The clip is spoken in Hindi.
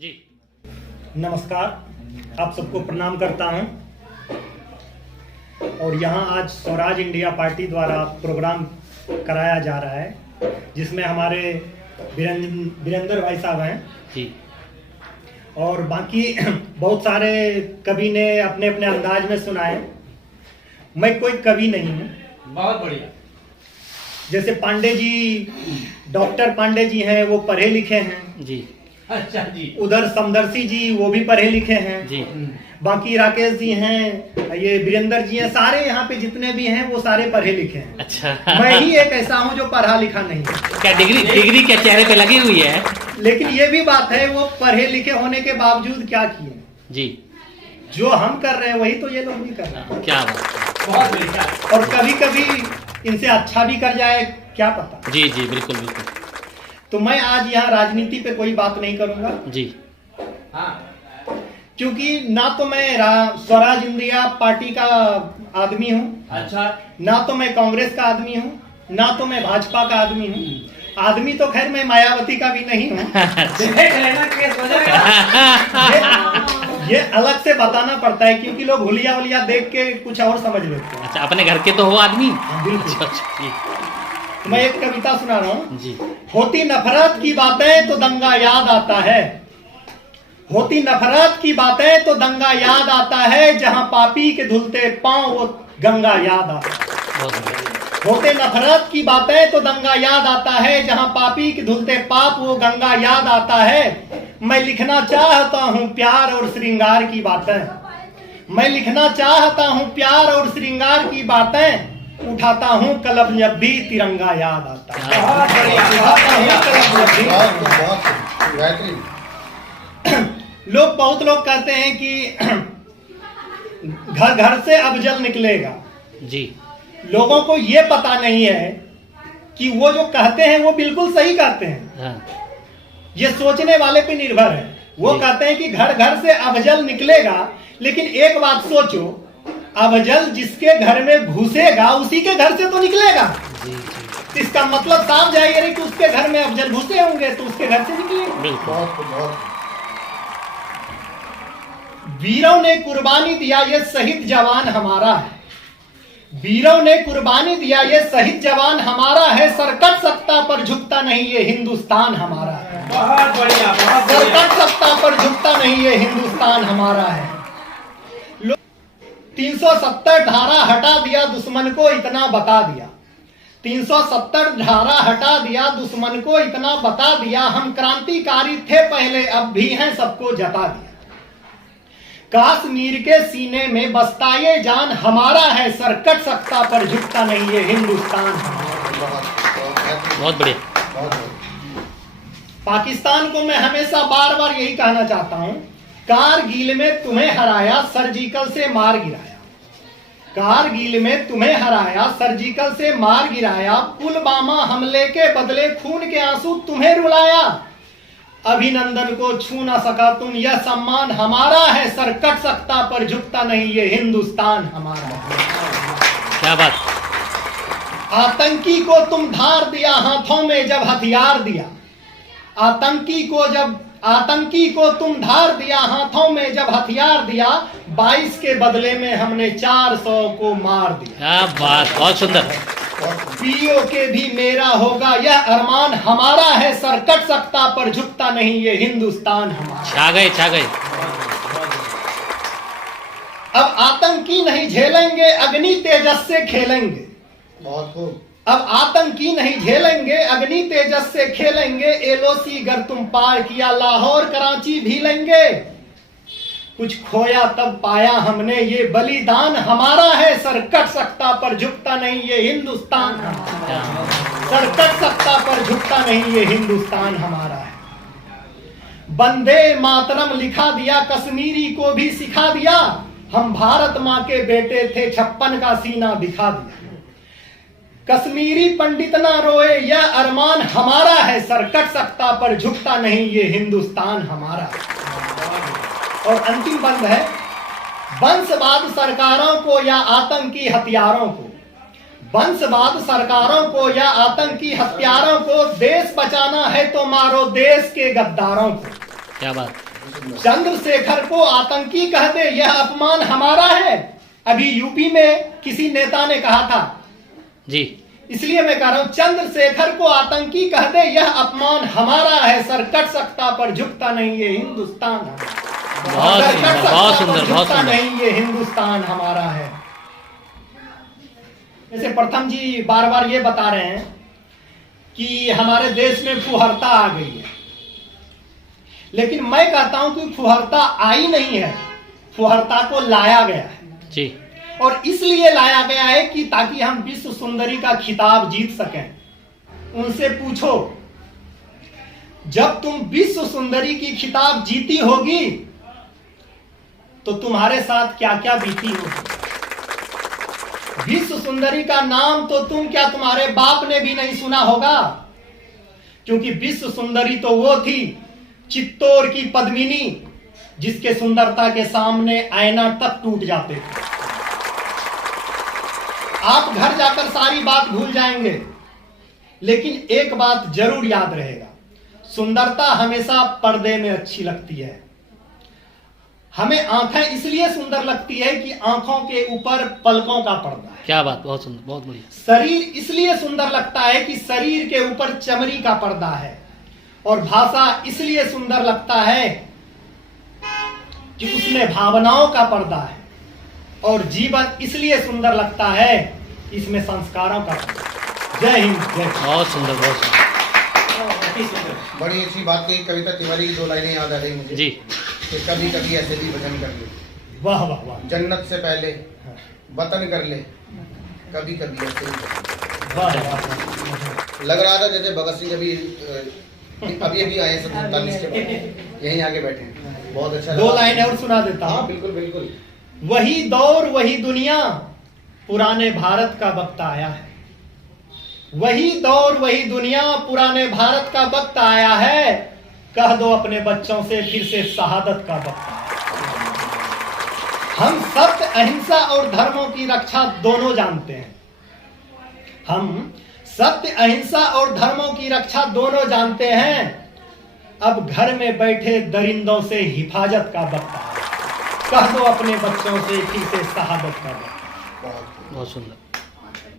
जी नमस्कार, आप सबको प्रणाम करता हूं। और यहाँ आज स्वराज इंडिया पार्टी द्वारा प्रोग्राम कराया जा रहा है, जिसमें हमारे वीरेंद्र भाई साहब हैं जी और बाकी बहुत सारे कवि ने अपने अपने अंदाज में सुनाए। मैं कोई कवि नहीं हूँ। बहुत बढ़िया। जैसे पांडे जी, डॉक्टर पांडे जी हैं, वो पढ़े लिखे हैं जी अच्छा जी। उधर समदर्शी जी, वो भी पढ़े लिखे हैं जी बाकी राकेश जी हैं, ये वीरेंद्र जी हैं, सारे यहाँ पे जितने भी हैं वो सारे पढ़े लिखे हैं। अच्छा मैं ही एक ऐसा हूँ जो पढ़ा लिखा नहीं है। क्या डिग्री क्या चेहरे पे लगी हुई है? लेकिन ये भी बात है, वो पढ़े लिखे होने के बावजूद क्या किए, जी जो हम कर रहे हैं वही तो ये लोग भी कर रहे हैं। क्या बात, बहुत बढ़िया। और कभी कभी इनसे अच्छा भी कर जाए, क्या पता। जी जी बिल्कुल बिल्कुल। तो मैं आज यहाँ राजनीति पे कोई बात नहीं करूंगा। जी हाँ, क्योंकि ना तो मैं स्वराज इंडिया पार्टी का आदमी हूँ, अच्छा, ना तो मैं कांग्रेस का आदमी हूँ, ना तो मैं भाजपा का आदमी हूँ। आदमी तो खैर मैं मायावती का भी नहीं हूँ। ये अलग से बताना पड़ता है, क्योंकि लोग हुलिया हुलिया देख के कुछ और समझ लेते हैं। अच्छा, अपने घर के तो हो आदमी। बिल्कुल। अच्छा, जी तो मैं एक कविता सुना रहा हूँ। जी। होती नफरत की बातें तो दंगा याद आता है, होती नफरत की बातें तो दंगा याद आता है, जहां पापी के धुलते पांव वो गंगा याद आता है। बहुत बढ़िया। होते नफरत की बातें तो दंगा याद आता है, जहां पापी के धुलते पाप वो गंगा याद आता है। मैं लिखना चाहता हूं प्यार और श्रृंगार की बातें, मैं लिखना चाहता हूं प्यार और श्रृंगार की बातें, उठाता हूं कलम जब भी तिरंगा याद आता है। बहुत बढ़िया। उठाता हूं कलम जब भी। लोग बहुत लोग कहते हैं कि घर घर से अब जल निकलेगा। जी लोगों को ये पता नहीं है कि वो जो कहते हैं वो बिल्कुल सही कहते हैं। हाँ। ये सोचने वाले पे निर्भर है। वो जी। कहते हैं कि घर घर से अभजल निकलेगा, लेकिन एक बात सोचो, अभजल जिसके घर में घुसेगा उसी के घर से तो निकलेगा। जी जी इसका मतलब साफ जाहिर है कि उसके घर में अभजल घुसे होंगे तो उसके घर से निकलेगा। बिल्कुल। वीरों ने कुर्बानी दिया, ये शहीद जवान हमारा है। वीरों ने कुर्बानी दिया, ये शहीद जवान हमारा है। सरकट सत्ता पर झुकता नहीं, ये हिंदुस्तान हमारा है। बहुत बढ़िया। सरकट सत्ता पर झुकता नहीं, ये हिंदुस्तान हमारा है। 370 धारा हटा दिया, दुश्मन को इतना बता दिया। 370 धारा हटा दिया, दुश्मन को इतना बता दिया। हम क्रांतिकारी थे पहले, अब भी हैं, सबको जता दिया। कश्मीर के सीने में बसता ये जान हमारा है। सरकट सत्ता पर झुकता नहीं, ये हिंदुस्तान हमारा। बहुत बढ़िया। पाकिस्तान को मैं हमेशा बार बार यही कहना चाहता हूं, कारगिल में तुम्हें हराया, सर्जिकल से मार गिराया। कारगिल में तुम्हें हराया, सर्जिकल से मार गिराया। पुलवामा हमले के बदले खून के आंसू तुम्हें रुलाया। अभिनंदन को छू ना सका तुम, यह सम्मान हमारा है। सरकट सत्ता पर झुकता नहीं, ये हिंदुस्तान हमारा है। क्या बात। आतंकी को तुम धार दिया हाथों में जब हथियार दिया। आतंकी को तुम धार दिया हाथों में जब हथियार दिया। 22 के बदले में हमने 400 को मार दिया। क्या बात, बहुत सुंदर। पीओ के भी मेरा होगा, यह अरमान हमारा है। सरकट सत्ता पर झुकता नहीं, ये हिंदुस्तान हमारा। छा गए छा गए। अब आतंकी नहीं झेलेंगे, अग्नि तेजस से खेलेंगे। अब आतंकी नहीं झेलेंगे, अग्नि तेजस से खेलेंगे। एलओसी गर तुम पार किया, लाहौर कराची भी लेंगे। कुछ खोया तब पाया हमने, ये बलिदान हमारा है। सरकट सत्ता पर झुकता नहीं, ये हिंदुस्तान हमारा। सरकट सत्ता पर झुकता नहीं, ये हिंदुस्तान हमारा है। वंदे मातरम लिखा दिया, कश्मीरी को भी सिखा दिया। हम भारत माँ के बेटे थे, 56 का सीना दिखा दिया। कश्मीरी पंडित ना रोए, यह अरमान हमारा है। सरकट सत्ता पर झुकता नहीं, ये हिंदुस्तान हमारा है। और अंतिम बंद है, वंशवाद सरकारों को या आतंकी हथियारों को, वंशवाद सरकारों को या आतंकी हथियारों को, देश बचाना है तो मारो देश के गद्दारों को। क्या बात। चंद्रशेखर को आतंकी कह दे यह अपमान हमारा है। अभी यूपी में किसी नेता ने कहा था जी, इसलिए मैं कह रहा हूं चंद्रशेखर को आतंकी कह दे यह अपमान हमारा है। सर कट सकता पर झुकता नहीं ये हिंदुस्तान है। बहुत सुंदर, बहुत सुंदर, बहुत सुंदर। नहीं ये हिंदुस्तान हमारा है। जैसे प्रथम जी बार बार ये बता रहे हैं कि हमारे देश में फुहरता आ गई है, लेकिन मैं कहता हूं कि फुहरता आई नहीं है, फुहरता को लाया गया है जी। और इसलिए लाया गया है कि ताकि हम विश्व सुंदरी का खिताब जीत सकें। उनसे पूछो जब तुम विश्व सुंदरी की खिताब जीती होगी तो तुम्हारे साथ क्या क्या बीती होगी। विश्व सुंदरी का नाम तो क्या तुम्हारे बाप ने भी नहीं सुना होगा, क्योंकि विश्व सुंदरी तो वो थी चित्तौड़ की पद्मिनी जिसके सुंदरता के सामने आईना तक टूट जाते थे। आप घर जाकर सारी बात भूल जाएंगे, लेकिन एक बात जरूर याद रहेगा, सुंदरता हमेशा पर्दे में अच्छी लगती है। हमें आंखें इसलिए सुंदर लगती है कि आंखों के ऊपर पलकों का पर्दा है। क्या बात, बहुत सुंदर, बहुत बढ़िया। शरीर इसलिए सुंदर लगता है कि शरीर के ऊपर चमड़ी का पर्दा है। और भाषा इसलिए सुंदर लगता है कि उसमें भावनाओं का पर्दा है। और जीवन इसलिए सुंदर लगता है इसमें संस्कारों का पर्दा। जय हिंद, जय हिंद। बहुत सुंदर, बहुत सुंदर बड़ी अच्छी बात कही। कविता तिवारी की 2 लाइनें याद आ रही मुझे जी। कि कभी कभी ऐसे भी भजन कर ले, वाह वाह वाह, जन्नत से पहले वतन कर ले, कभी कभी ऐसे भी भजन। वाह वाह। लग रहा था जैसे भगत सिंह अभी अभी आए 47 के बाद, यहीं आगे बैठे हैं। बहुत अच्छा। 2 लाइनें और सुना देता हाँ हूं। बिल्कुल बिल्कुल। वही दौर वही दुनिया पुराने भारत का वक्त आया है। वही दौर वही दुनिया पुराने भारत का वक्त आया है। कह दो अपने बच्चों से फिर से शहादत का वक्त आया। हम सत्य अहिंसा और धर्मों की रक्षा दोनों जानते हैं। हम सत्य अहिंसा और धर्मों की रक्षा दोनों जानते हैं। अब घर में बैठे दरिंदों से हिफाजत का वक्त आया। कह दो अपने बच्चों से फिर से शहादत का वक्त। बहुत बहुत सुंदर।